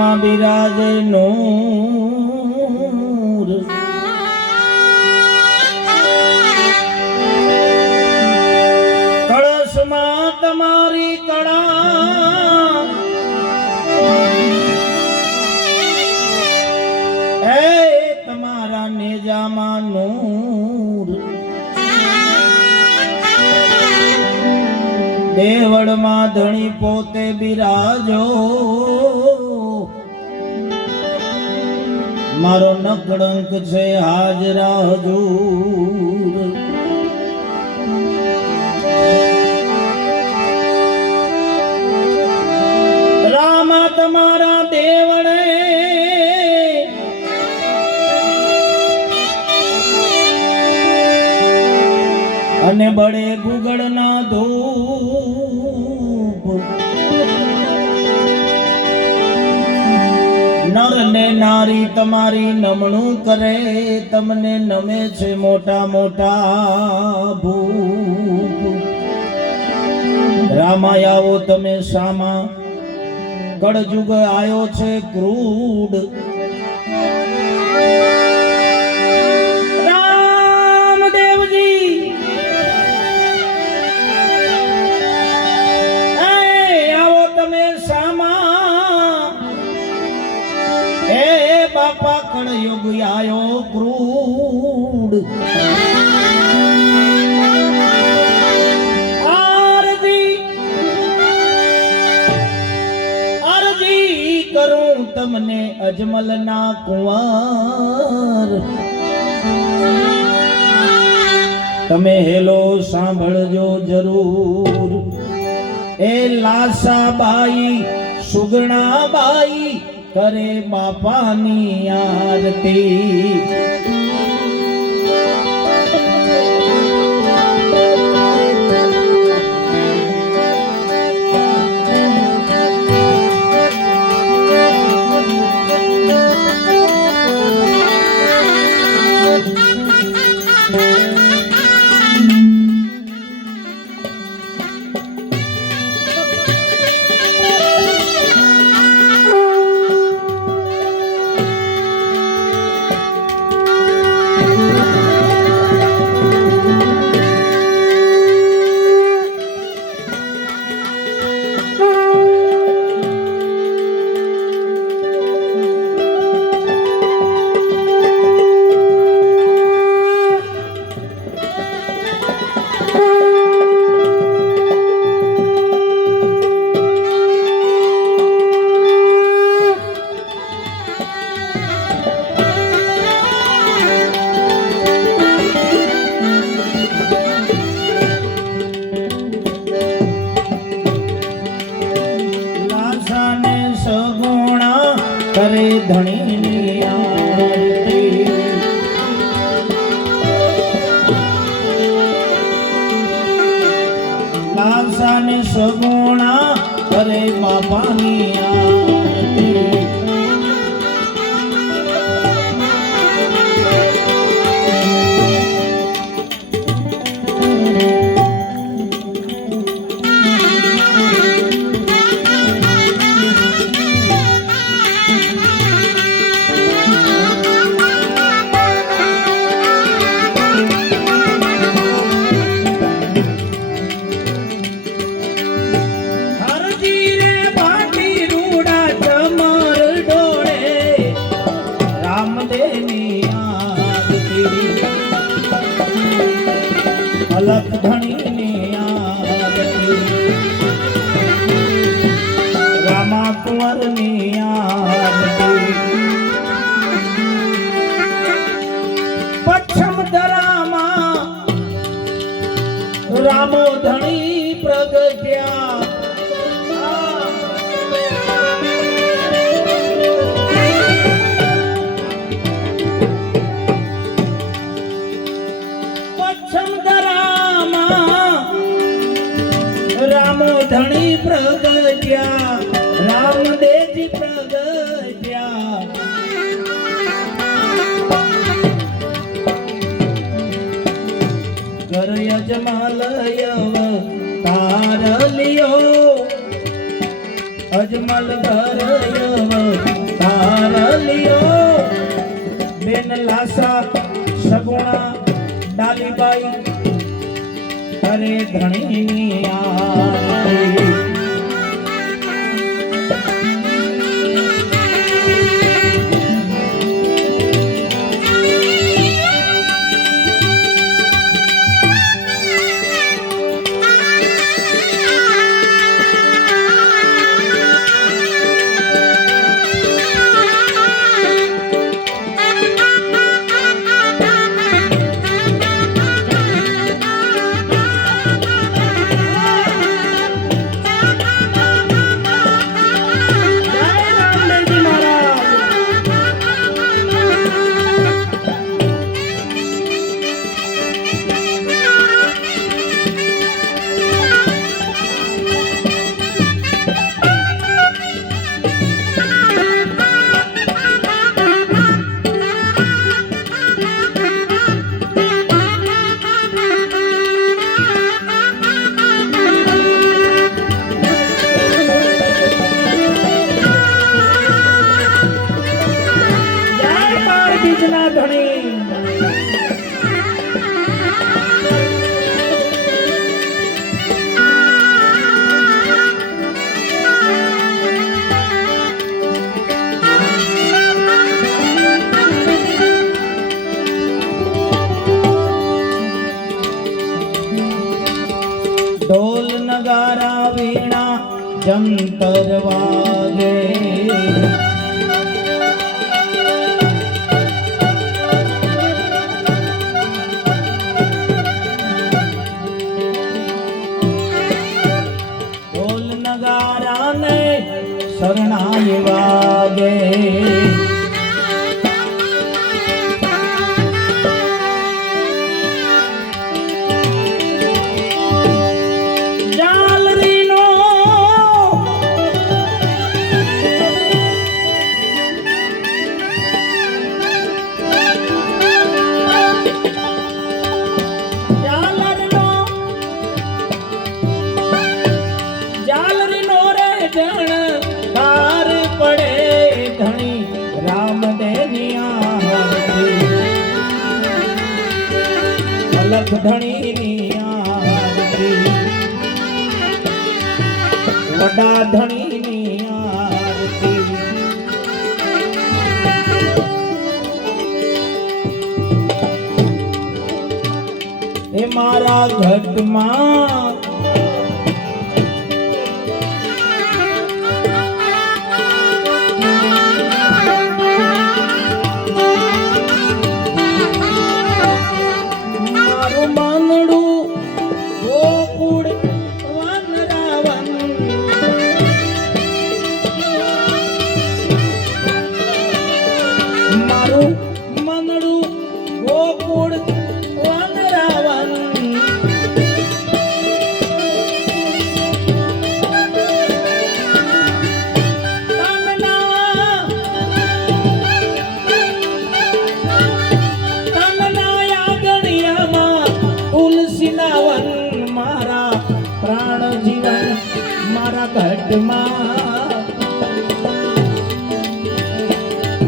માં બિરાજે નૂર કળશમાં તમારી કળા એ તમારા નેજામાં નૂર દેવળમાં ધણી પોતે બિરાજો મારો નકળંક છે હાજરા હજૂર રામા તમારા દેવળે અને બળે ગુગળના ધૂપ નર ને નારી તમારી નમણું કરે તમને નમે છે મોટા મોટા ભૂપ રામાય આવો તમે સામા કળજુગ આયો છે ક્રૂડ બાપા કળયુગ આયો ક્રૂડ આરતી કરું તમને અજમલ ના કુંવર તમે હેલો સાંભળજો જરૂર એ લાસાબાઈ સુગણાબાઈ કરે બાપાની આરતી કરે ધણીની આરતી લાસાને સગુણા કરે બાપાની આરતી અલખ ધણીની આરતી રામા કુંવરની આરતી પચ્છમ ધરામાં રામો ધણી પ્રગટ્યા રામો ધણી પ્રગટ્યા રામદેવજી પ્રગટ્યા ઘર યજમાલય તાર લિયો અજમલ ઘર કરે ધણીની આરતી ઢોલ નગારા વીણા જંતર વાગે ઢોલ નગારા ને શરણાઈ વાગે લખ ધણીની આરતી વડા ધણીની આરતી એ મારા ઘટમાં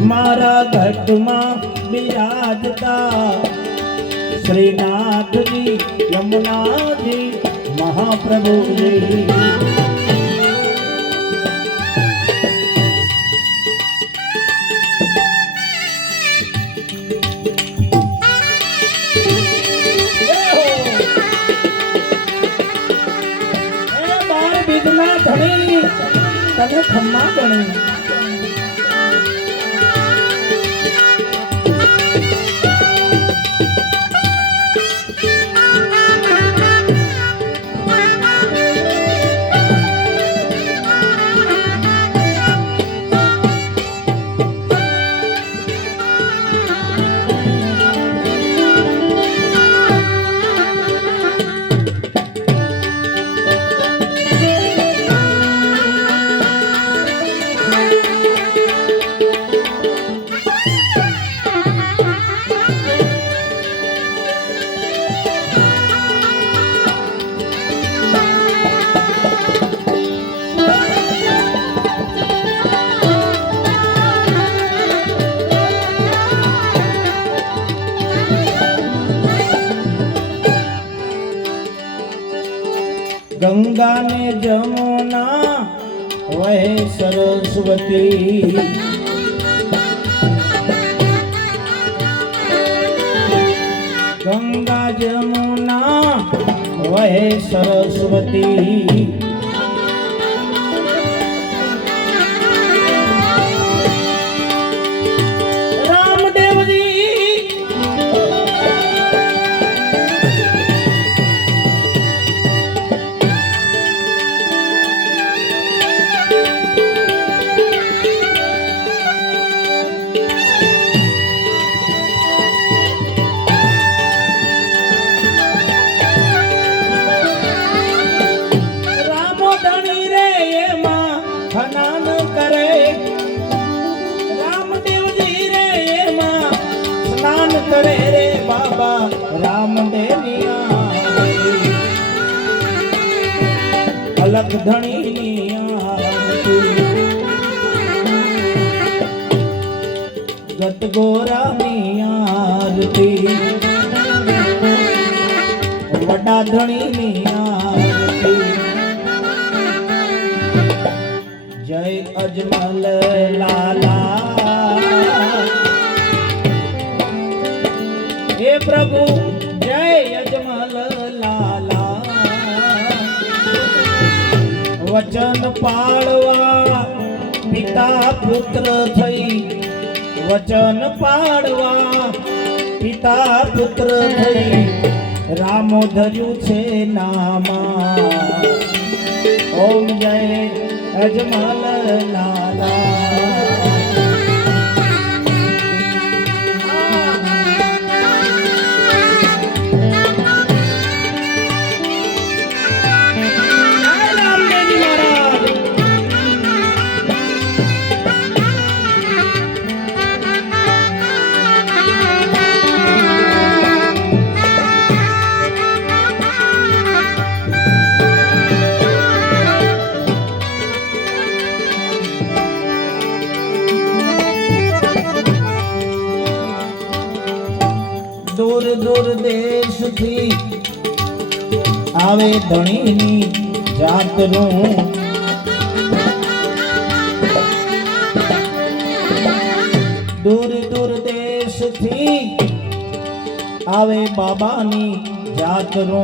મારા ઘટમાં બિરાજતા શ્રીનાથજી યમુનાજી મહાપ્રભુજી ધણી તને ખમ્મા ગણી गंगा ने जमुना वह सरस्वती गंगा जमुना वह सरस्वती रामदेव जी खनन करे रामदेव जी रे एમાં સ્નાન કરે રે બાબા રામદેવનિયા અલગ ધણીનિયા ગત ગોરાની આરતી વડા ધણીની આરતી जय अजमल लाला हे प्रभु जय अजमल लाला वचन पाड़वा पिता पुत्र थई वचन पाड़वा पिता पुत्र थई रामो धर्यु छे नामा ओम जय अजमल लाला दूर दूर देश थी आवे धणीनी जातरू दूर दूर देश थी आवे बाबानी जातरू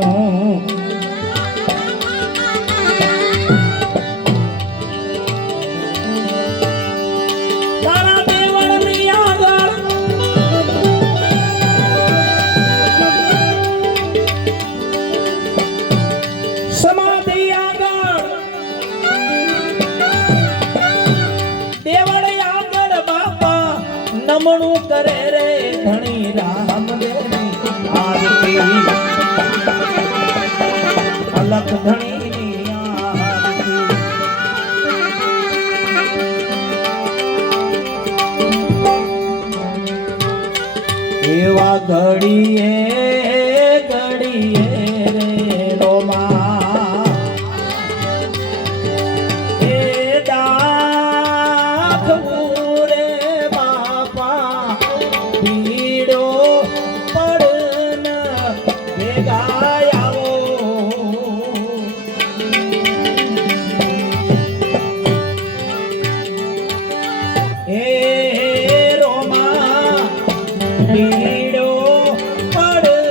नमणु करे रे धणी रामदेवनी आरती अलग धणी आरती एवा घड़िए घड़िए रे रोमा पड़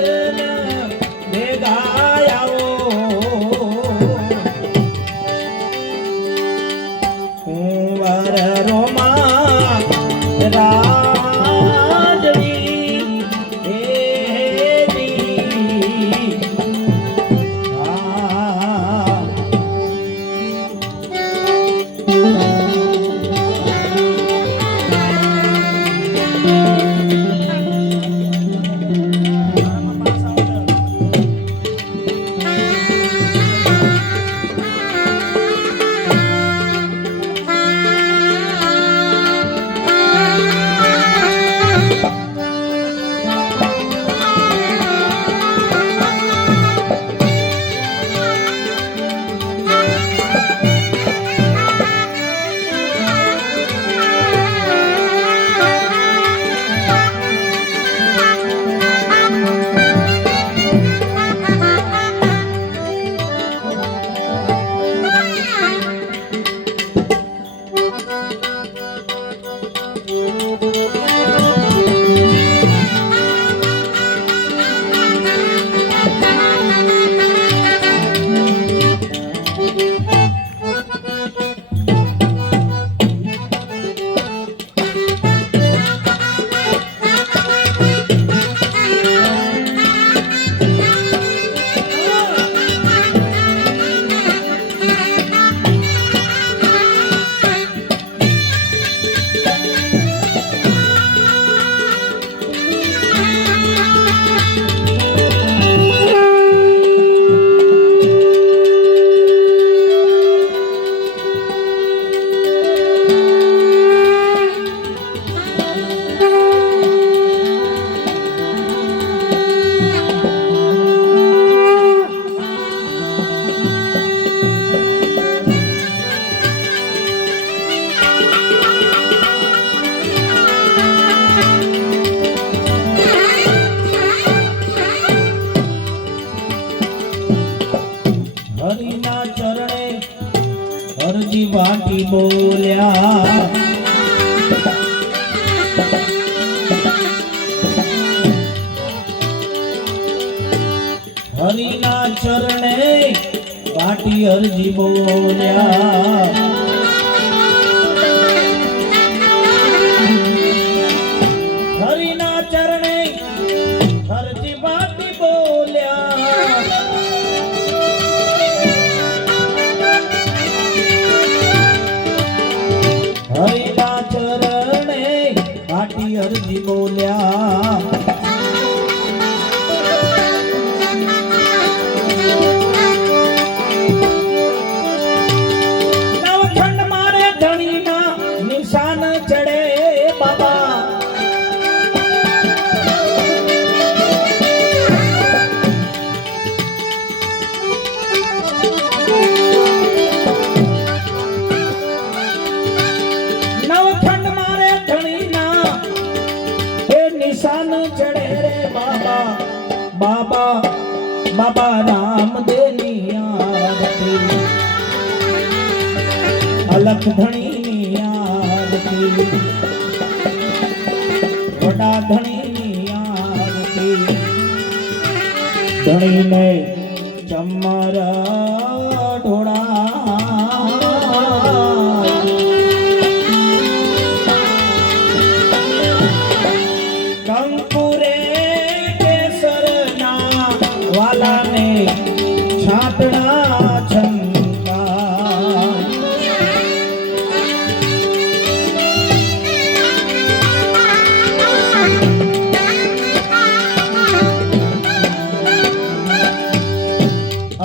હરિના ચરણે પાટી અરજી બોલ્યા હરિના ચરણે અરજી પાટી બોલ્યા હરિના ચરણે પાટી અરજી બોલ્યા નિશાન ચડે બાબા નવખંડ મારે ધણીના એ નિશાન ચડે રે બાબા બાબા બાબા રામદેવની આરતી અલખ ધણી વડા ધણીની આરતી ધણીને ચમર ઢોળા કંકુરે કેસરના વાલાને છાટણા છંકા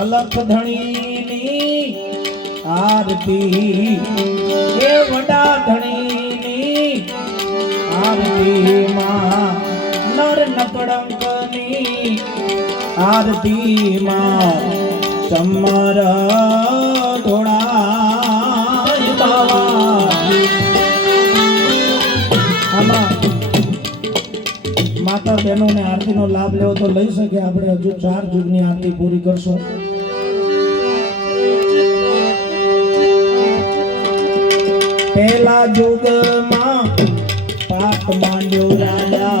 અલખ ધણીની આરતી એ વડા ધણીની આરતી માં નર નકળંકની આરતી માં ચમર ઢોળાય બાવા આમાં માતા બહેનોને આરતીનો લાભ લેવો તો લઈ શકે આપણે હજુ 4 યુગની આરતી પૂરી કરશું પહેલા યુગમાં પાપ માંડ્યો રાજા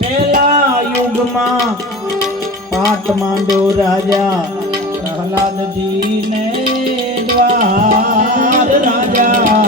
પહેલા યુગમાં પાપ માંડ્યો રાજા પ્રહલાદજી ને દ્વાર રાજા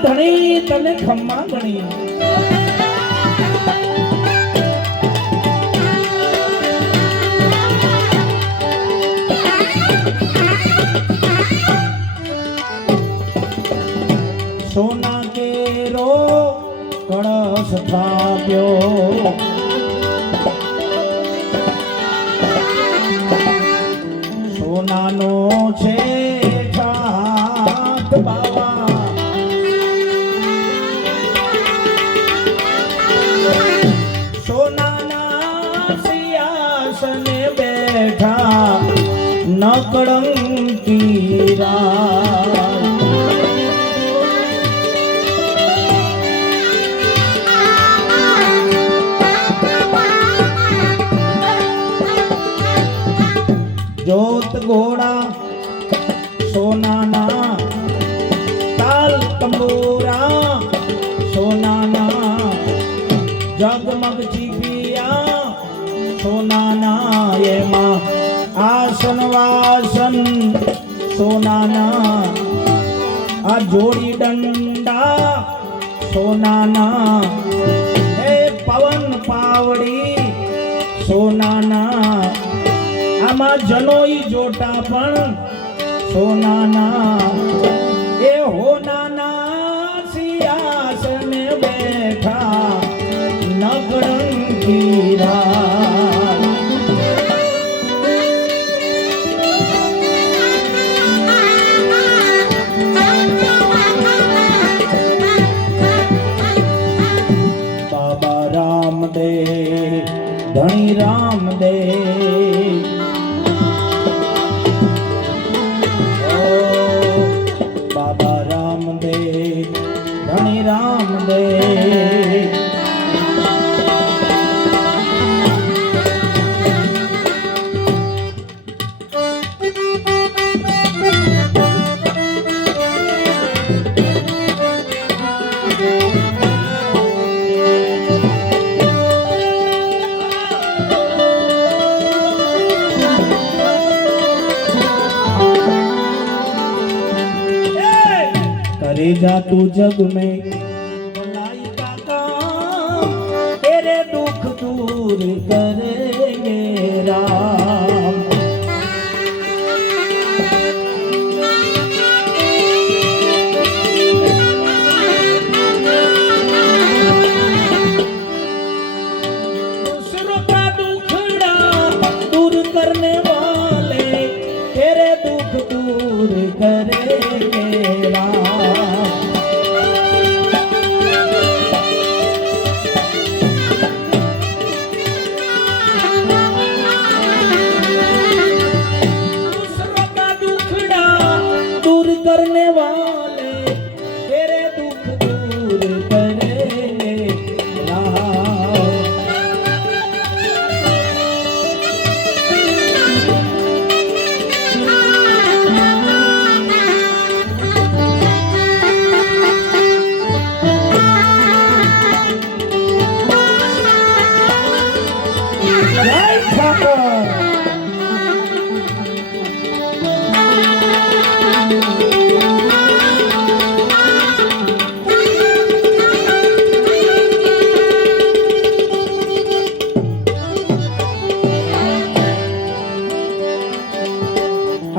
ધણી તને ખમ્મા ધણી સોના કેરો કળશ થાપ્યો સોનાનો છે ઠાઠ બાવા બેઠા નકળંકી જોત ઘોડા સોનાના તાલ તંબુરા સોનાના જગમગ ચીપિયા સોનાના એમાં આસન વાસન સોનાના આ જોડી દંડા સોનાના એ પવન પાવડી સોનાના આમાં જનોઈ જોટા પણ સોનાના એ હોનાના શિરાય બાબા રામદેવ ધણી રામદેવ બાબા રામદેવ ધણી રામદેવ करे जा तू जग में भलाई का काम तेरे दुख दूर करेंगे राम दूसरों का दुखड़ा दूर करने वाले तेरे दुख दूर करेंगे राम करने वाले तेरे दुख दूर करेंगे जय ठाकुर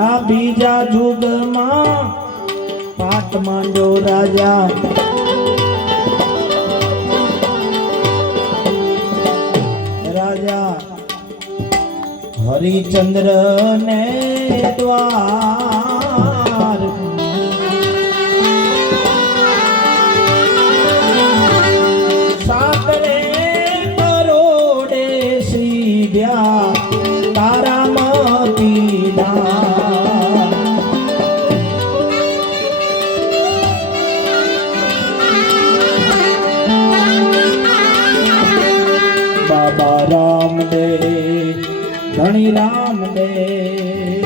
આ બીજા યુગમાં પાટ માંડ્યો રાજા રાજા હરિચંદ્ર ને દ્વાર સાકરે કરોડે સીધ્યા તારા મતીના बाबा रामदेव धनी रामदेव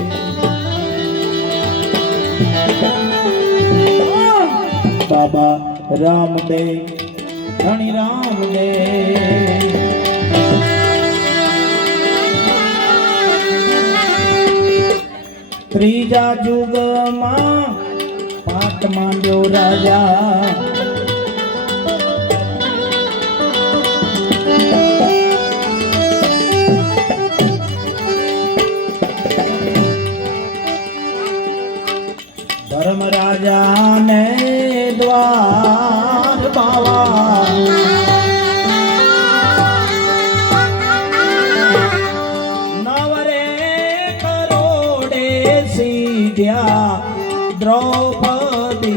बाबा रामदेव धनी रामदेव त्रीजा जुग मां पाट मांड्यो राजा धर्म राजा ने द्वार बावा नवरे करोड़े सीध्या द्रौपदी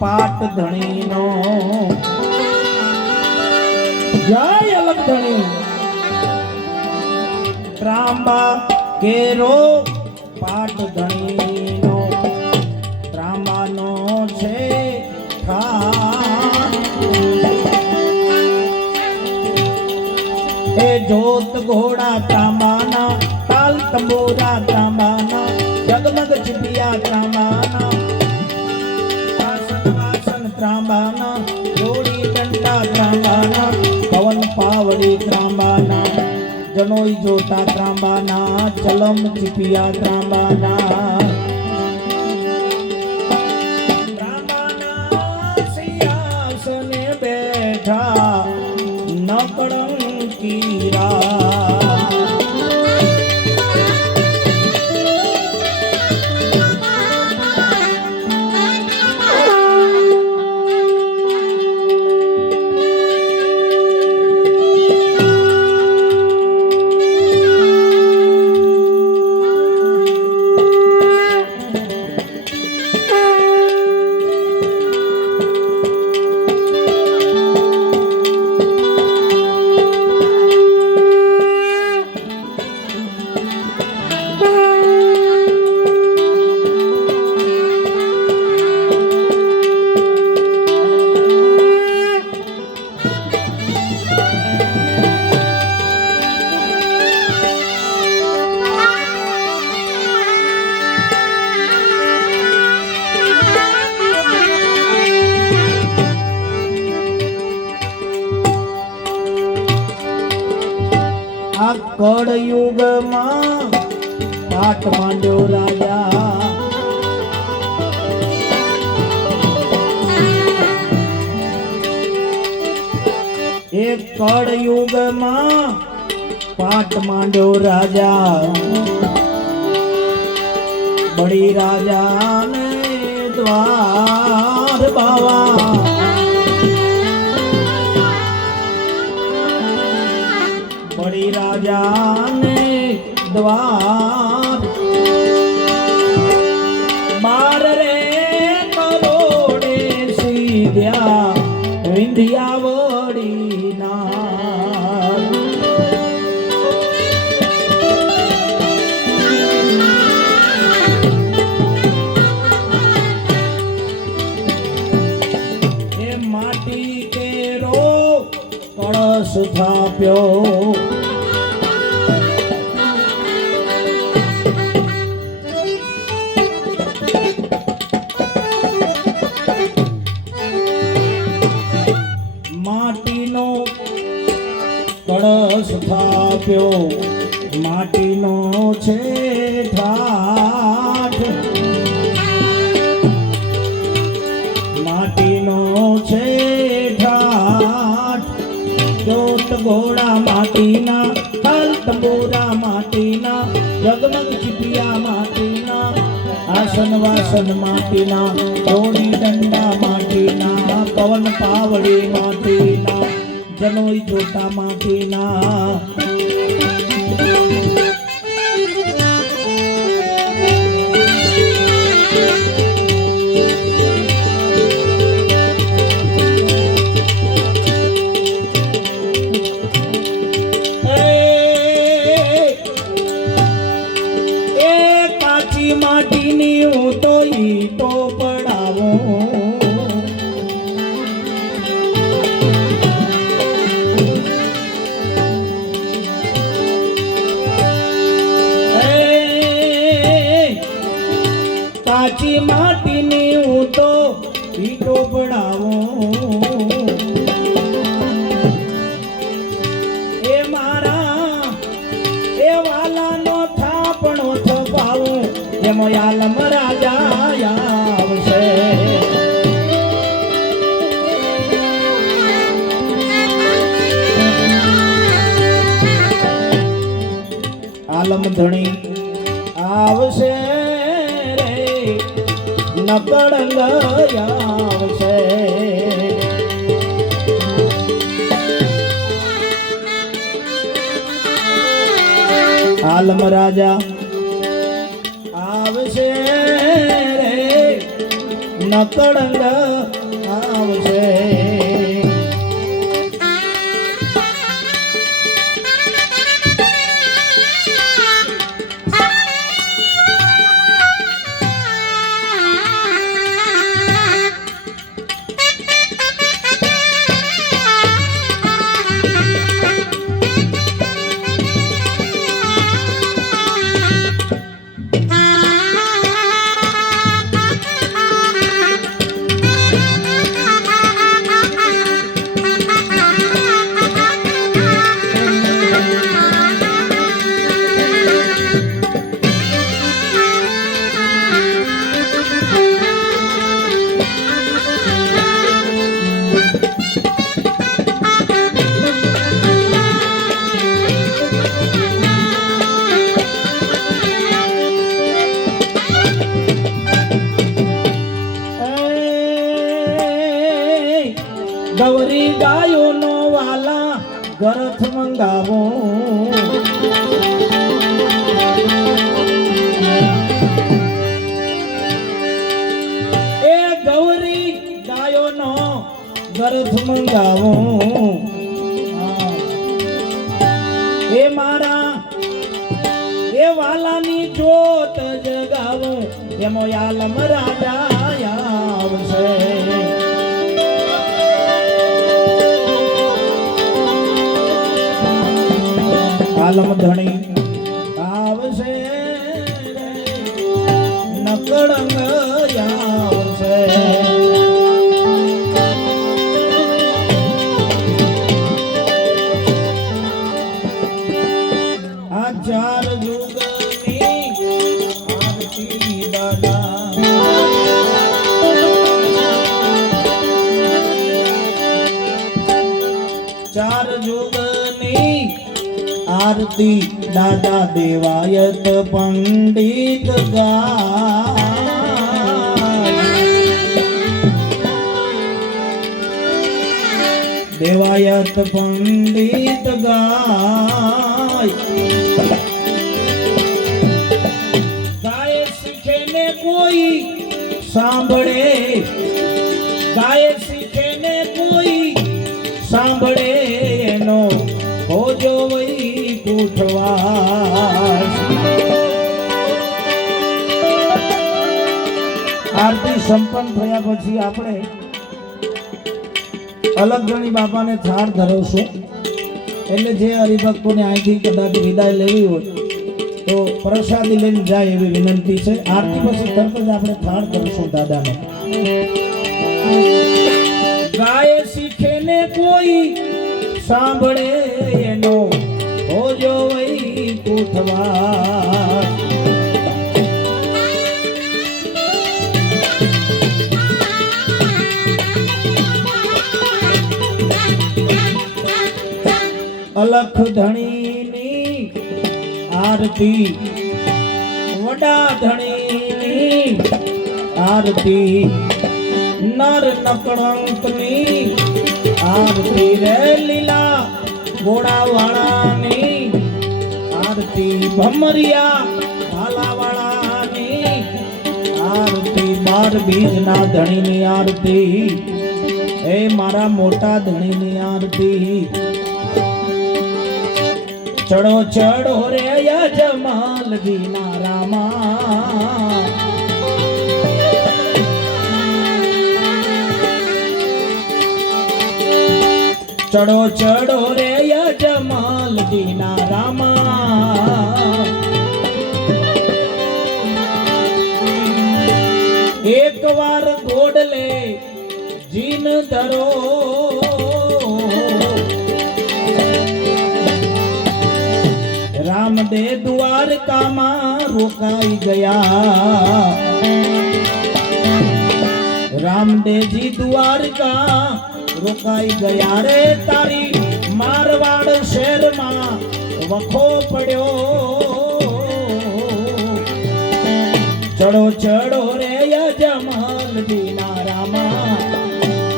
पाट धणी नो जय अलग धणी ત્રાંબા કેરો પાટ ધણીનો ત્રાંબાનો છે ખાન એ જોત ઘોડા ત્રાંબાના તાલ તંબોરા ત્રાંબાના જગમગ ચિપિયા ત્રાંબાના વાસન ત્રાંબાના જોડી દંડા ત્રાંબાના પવન પાવડી ત્રાંબાના जनोई जोता त्रांबाना चलम चिपिया त्रांबाना त्रांबाना सिंहासने बैठा न कलंकी કળયુગમાં પાટ માંડ્યો રાજા એ કળયુગમાં પાટ માંડ્યો રાજા બડી રાજા ને દ્વાર બાવા બડી રાજા ને દ્વાર બાર રે કરોડે સીધ્યા વિંધ્યા વડી ના એ માટી કેરો કળશ થાપ્યો માટીનો કળશ થાપ્યો માટીનો છે ઠાઠ માટીનો છે ઠાઠ ચોટ ઘોડા માટીના હાલ તંબોરા માટીના જગમગ ચીપિયા માટીના આસન વાસન માટીના દોડી દંડા માટીના પવન પાવડી માટીના જનોઈ જોટા માટીના માટીની હું તો ઈટો પડાવું કાચી માટીની હું તો ઈટો પડાવું એ મારા એ વાલાનો થાપણો થપાવું એમો આલમ રાજા આવશે આલમ ધણી આવશે રે નકળંગ આવશે આલમ રાજા આવશે રે નકળંગ આવશે ગૌરી ગાયો નો વાલા ગરથ મંગાવો એ ગૌરી ગાયો નો ગરથ મંગાવો એ મારા એ વાલાની જોત જગાવો એમો આલમ રાજા આવશે આલમ ધણી આવશે નકળંગ આવશે આરતી દાદા દેવાયત પંડિત ગાય દેવાયત પંડિત ગાય ગાય શીખે ને કોઈ સાંભળે ગાય શીખે ને કોઈ સાંભળે એનો હોજો વૈકુંઠવાસ આરતી સંપન્ન થયા પછી આપણે અલગ ગણી બાપાને થાળ ધરાવશું એટલે જે હરિભક્તોને અહીંથી કદાચ વિદાય લેવી હોય તો પ્રસાદી લઈને જાય એવી વિનંતી છે આરતી પછી તરત જ આપણે થાળ ધરશું દાદાનો ગાય શીખે ને કોઈ સાંભળે એનો હોજો વૈકુંઠવાસ અલખ ધણીની આરતી વડા ધણીની આરતી નર નકળંકની આરતી રે લીલા ઘોડાવાળાની આરતી ભમરિયા ભાલાવાળાની આરતી 12 બીજના ધણીની આરતી એ મારા મોટા ધણીની આરતી ચડો ચડો રે યજમાલજી ના રામા ચડો ચડો રે યજમાલજી ના રામા એક વાર ગોડલે જીન ધરો રામદે દ્વારકામાં રોકાઈ ગયા રામદેવજી દ્વારકા રોકાઈ ગયા રે તારી મારવાડ શહેરમાં વખો પડ્યો ચડો ચડો રે યજમાલજી ના રામા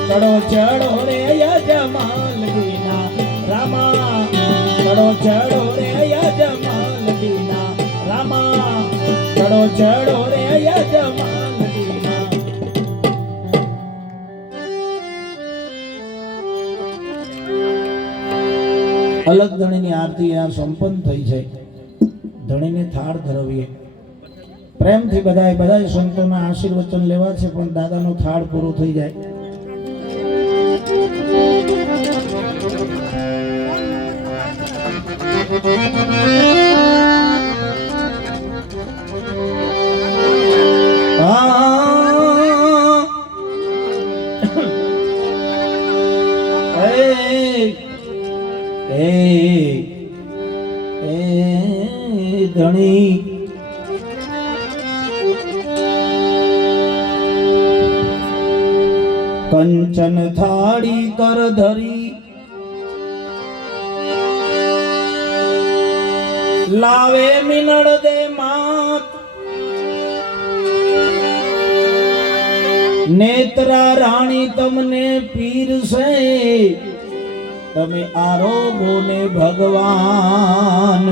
ચડો ચડો રે યજમાલજી ના રામા ચડો ચડો રે યજમાલજી ના રામા ચડો ચડો રે યજમાલજી ના અલગ ધણીની આરતી આ સંપન્ન થઈ છે ધણીને થાળ ધરવીએ પ્રેમથી બધાય સંતોના આશીર્વચન લેવા છે પણ દાદાનો થાળ પૂરો થઈ જાય ધણી કંચન થાળી કર ધરી લાવે મિનળ દે માત નેત્રા રાણી તમને પીરસે તમે આરોગો ને ભગવાન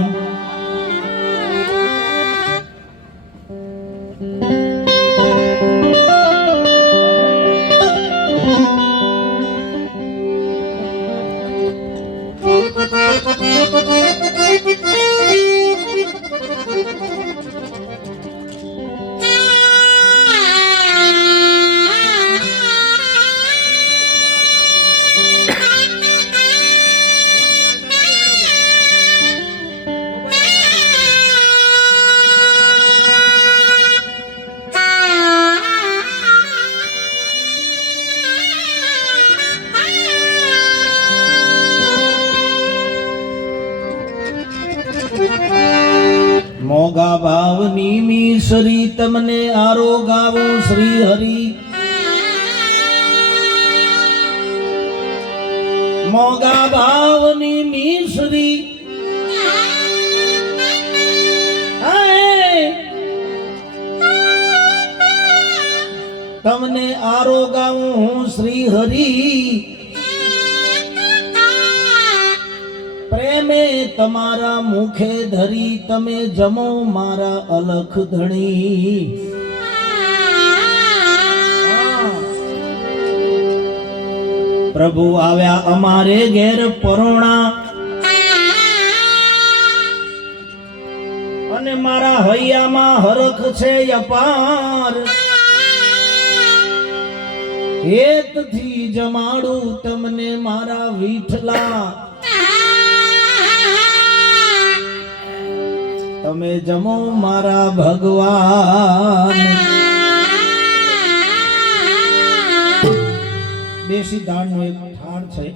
મોગા ભાવની મીસરી તમને આરોગાવો શ્રી હરિ મોગા ભાવની મીસરી તમને આરોગાવું શ્રી હરિ પ્રેમે તમારા મુખે ધરી તમે જમો મારા અલખ ધણી પ્રભુ આવ્યા અમારે ઘેર પરોણા અને મારા હૈયામાં હરખ છે અપાર હેતથી જમાડું તમને મારા વિઠલા તમે જમો મારા ભગવાન દેશી દાળનો એક ઠાળ છે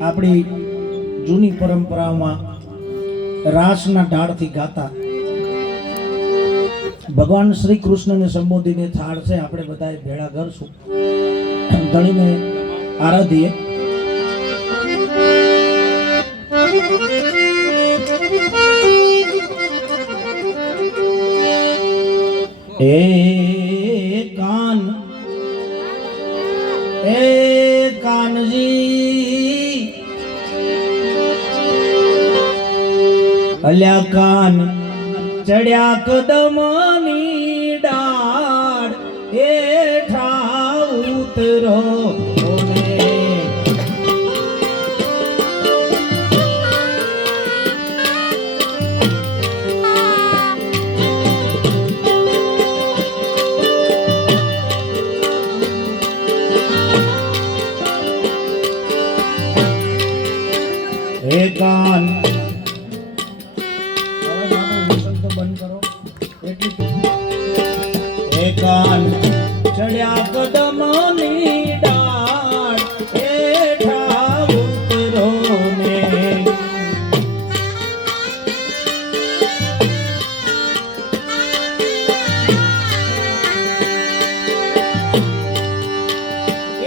આપણી જૂની પરંપરામાં રાસના ઢાળથી ગાતા ભગવાન શ્રી કૃષ્ણને સંબોધીને થાળ છે આપણે બધાએ ભેળા કરશું ધણીને આરાધીએ એ કાન એ કાનજી અલ્યા કાન ચડ્યા કદમની ડાળ હેઠા ઉતરો હે કાન કાન ચડ્યા કદમની ડાળ હેઠા ઉતરો ને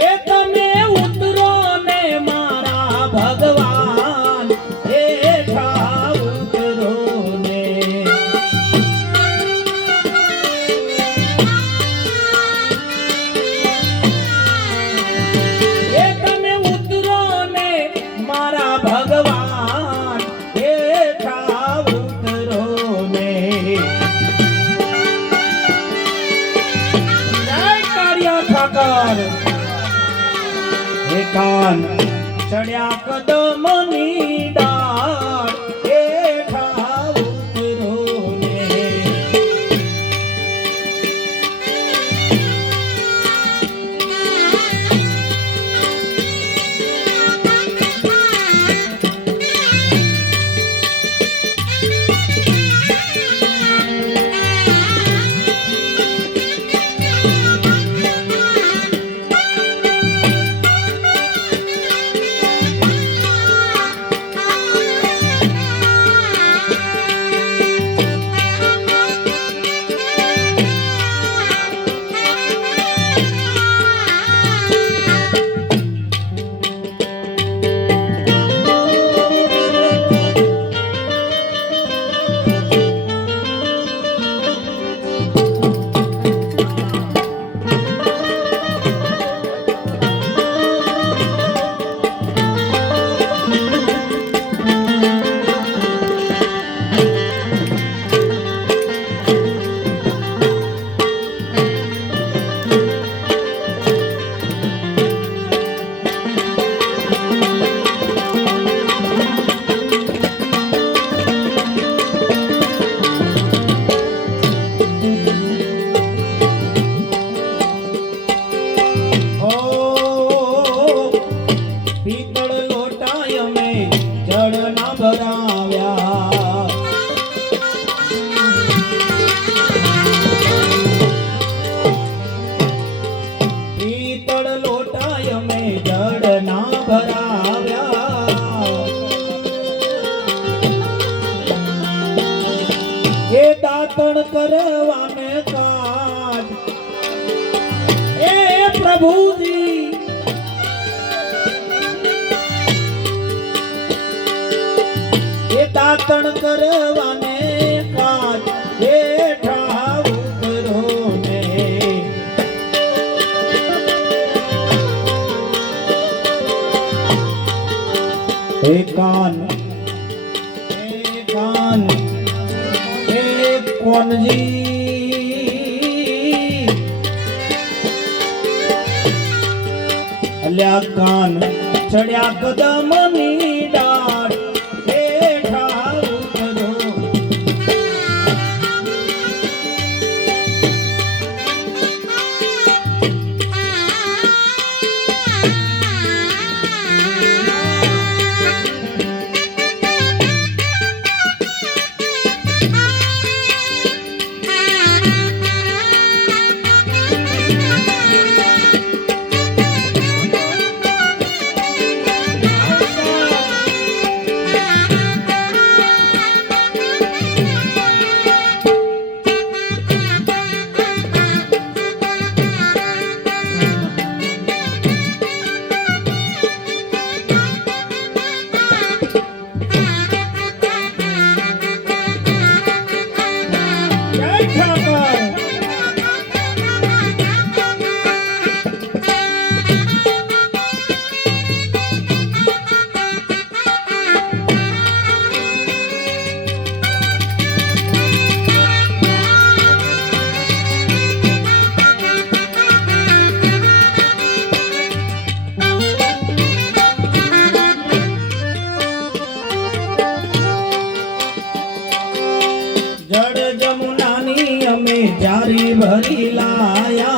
એ તમે ઉતરો ને મારા ભગવાન હેઠા ઉતરો ને ભગવાન હેઠા ઉતરો ને જય કાર્ય ઠાકર હે કાન ચડ્યા કદમની ડાળ હેઠા ઉતરો ને દાતણ કરવાને કાજ એ પ્રભુજી એ દાતણ કરવાને કાજ હેઠા ઉતરો ને એ કાન એ કોનજી અલ્યા કાન ચડ્યા કદમની ડાળ હેઠા ઉતરો જારી ભરી લાયા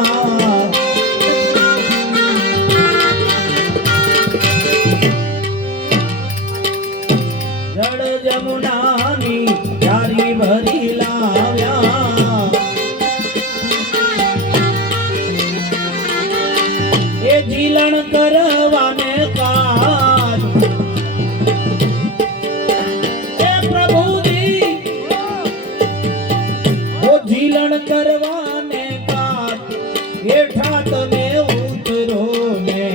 જળ જમુનાની જારી ભરી લાવ્યા એ જીલણ કરવાને કાજ એ પ્રભુજી જીલણ કરવાને કાજ હેઠા તમે ઉતરો ને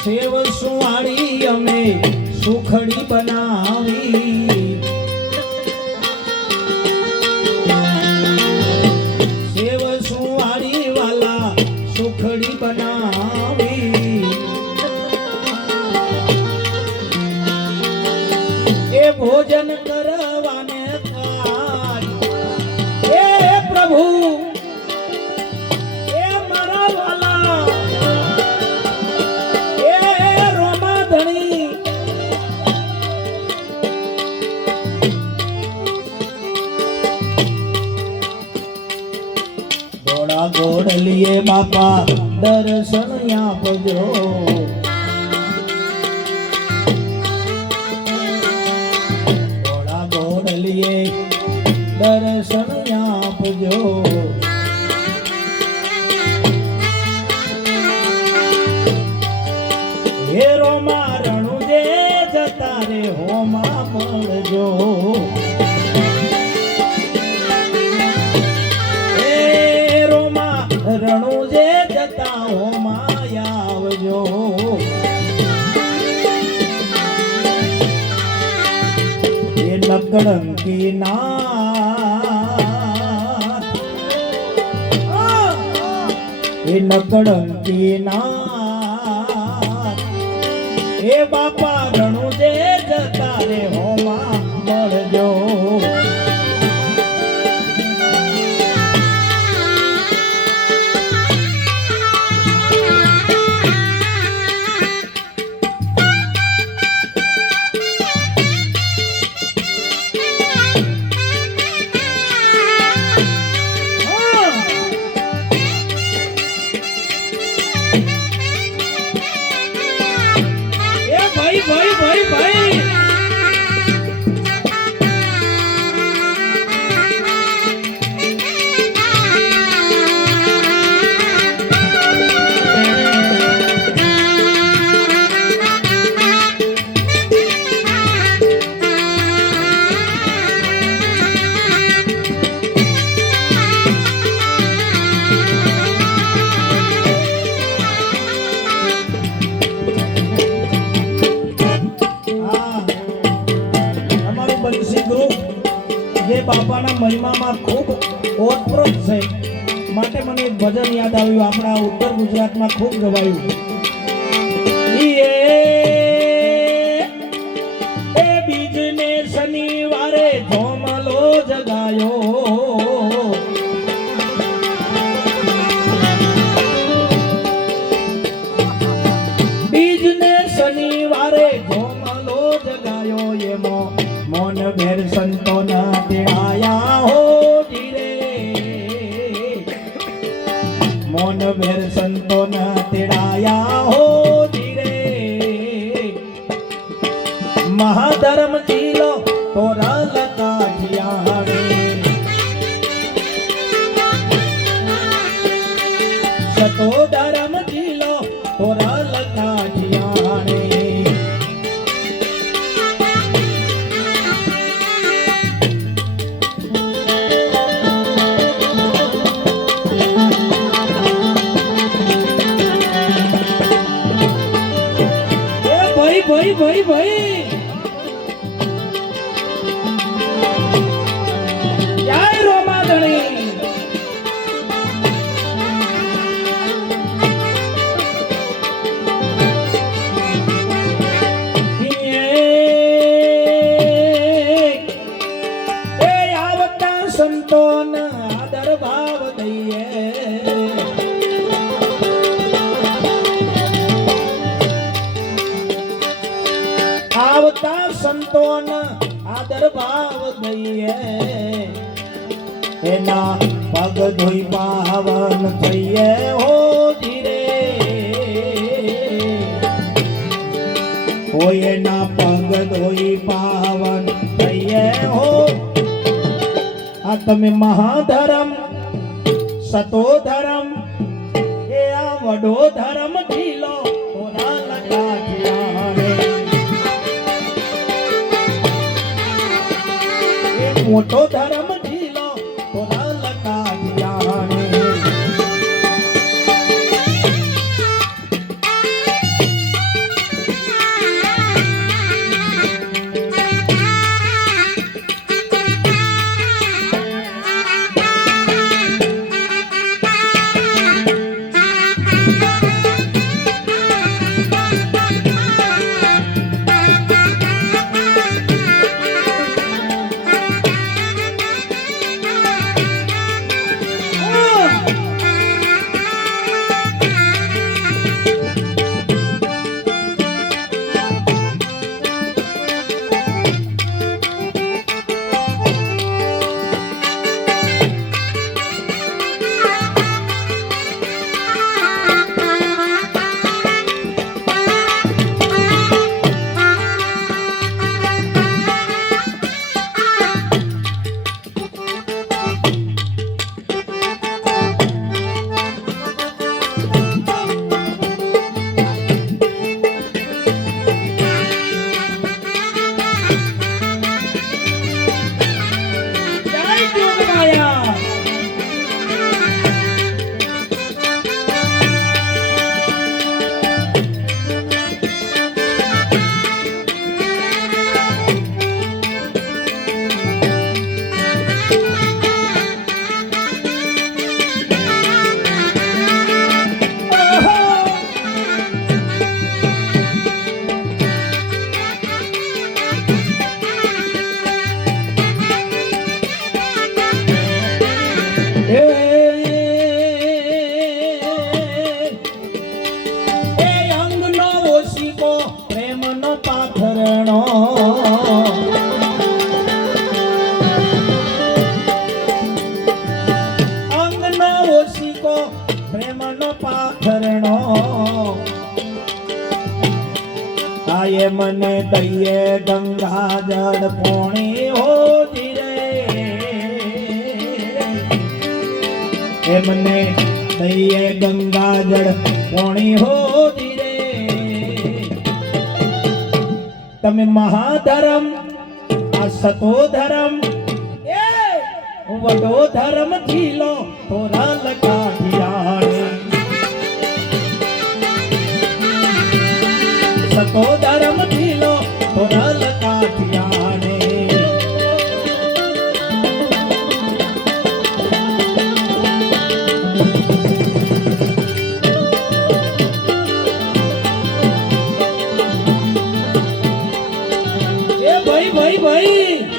સેવ સુવાળી અમે સુખડી બનાવી સેવ સુવાળી વાલા સુખડી બનાવી એ ભોજન કરવાને કાજ એ પ્રભુ એ મારા વાલા ગોડલીએ બાપા દર્શન આપજો ગોડલીએ દર્શન આપજો હેરોમાં રણુજે જતા રે હોમાં મળજો રણુજે જતા હો માયા આવજો એ નકળંકી નાથ એ નકળંકી ના એ બાપા રણુ જે જતા રે હોમાં મળજો. બાપાના મહિમામાં ખૂબ ઓતપ્રોત છે માટે મને એક ભજન યાદ આવ્યું. આપણા ઉત્તર ગુજરાતમાં ખૂબ ગવાયું. એ બીજને શનિવારે ધોમલો જગાયો. બીજને શનિવારે ધોમલો જગાયો. એમાં મોન ભેર સંતોના તેડાયા હો ધીરે. મોન ભેર સંતોના તેડાયા હો ધીરે. મહાધર્મ જીલો તોરા લકાઠિયાણે. સતો ધર્મ જીલો તોરા લકાઠિયાણે. ભાઈ ભાઈ ભાઈ જય રોમાધણી. એ આવતા સંતોના આદર ભાવ દઈએ. આવતા સંતોના આદર ભાવ દઈએ. એના પગ ધોઈ પાવન થઈએ હો ધીરે. હોય એના પગ ધોઈ પાવન થઈએ હો. આ તમે મહાધર્મ સતો ધર્મ એ આ વડો ધર્મ ઢીલો ઓરા લગાઠિયાણે. મોટો ધર્મ ઢીલો તોરા લકાઠિયાણે. એ મને દઈએ ગંગા જળ પોણી હોજી રે એ મને દઈએ ગંગા જળ પોણી હોજી રે તમે મહાધર્મ આ સતો ધર્મ એ વડો ધર્મ થીલો થોરા લકાઠિયાણે સતો ધર્મ થીલો થોરા લકાઠિયાણે ભાઈ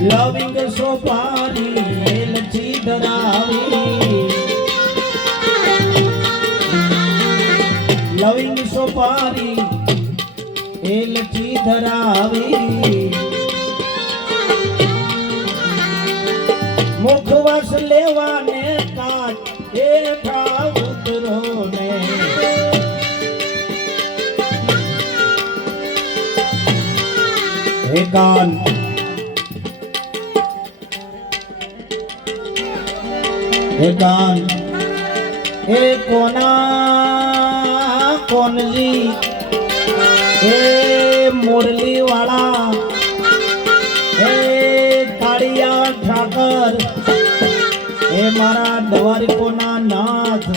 લવિંગ સોપારી એલચી ધરાવી લવિંગ સોપારી એલચી ધરાવી મુખવાસ લેવાને કાચ એ ઉતરો ને હે કાન हे गान हे कोना कोनजी हे मुरली वाला हे काड़िया ठाकर हे मारा द्वारिकोना नाथ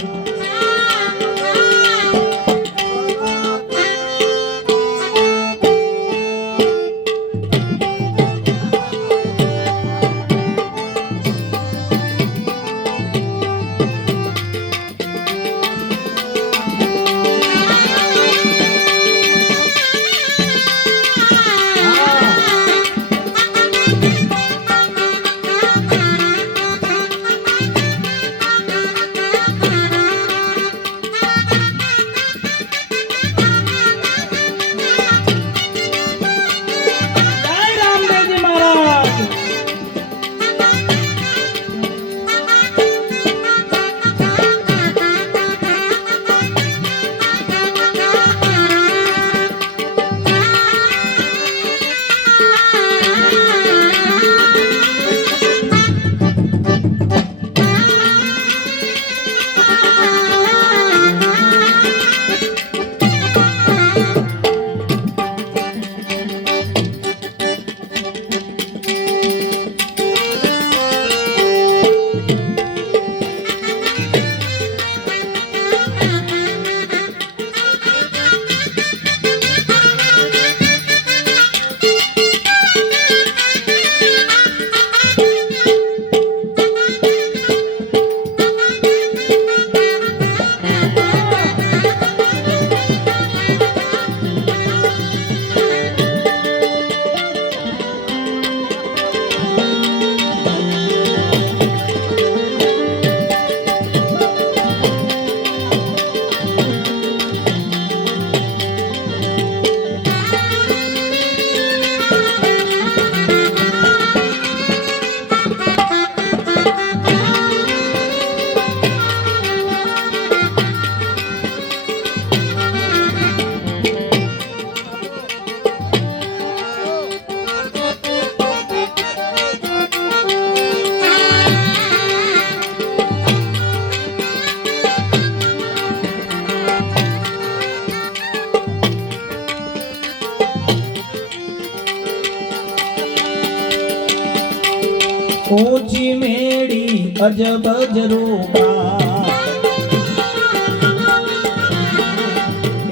ऊंची मेड़ी अजब जरूबा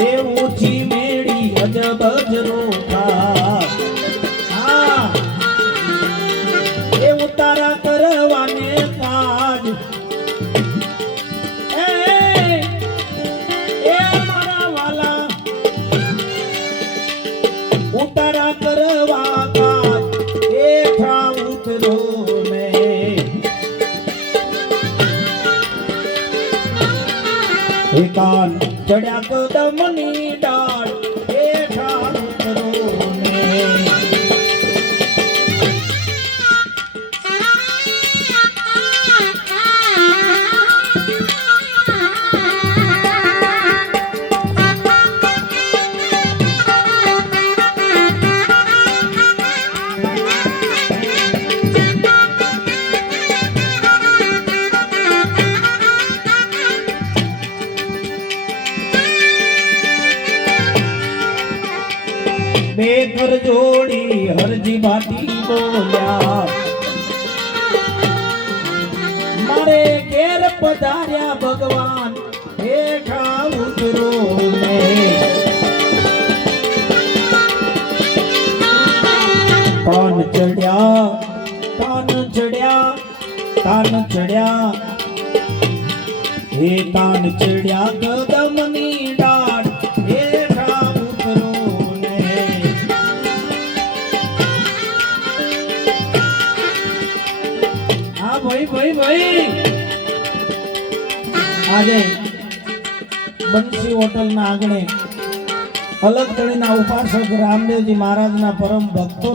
ए ऊंची मेड़ी अजब जरूबा हाँ ए उतारा करवाने काज ए मारा वाला उतारा करवा काज ए था उतरो कान चढ़ा कदमनी डाल हेठा उतरो ने बेकर जोड़ी हरजी भाटी बोल्या मारे घेर पधार्या भगवान हेठा उतरो ने कान चढ़िया कान चढ़िया कान चढ़िया हे कान चढ़िया कदमनी डाढ़ हेठा उतरो भाई भाई भाई આજે બંસી હોટલ ના આંગણે અલગ તળીના ઉપાસક રામદેવજી મહારાજના પરમ ભક્તો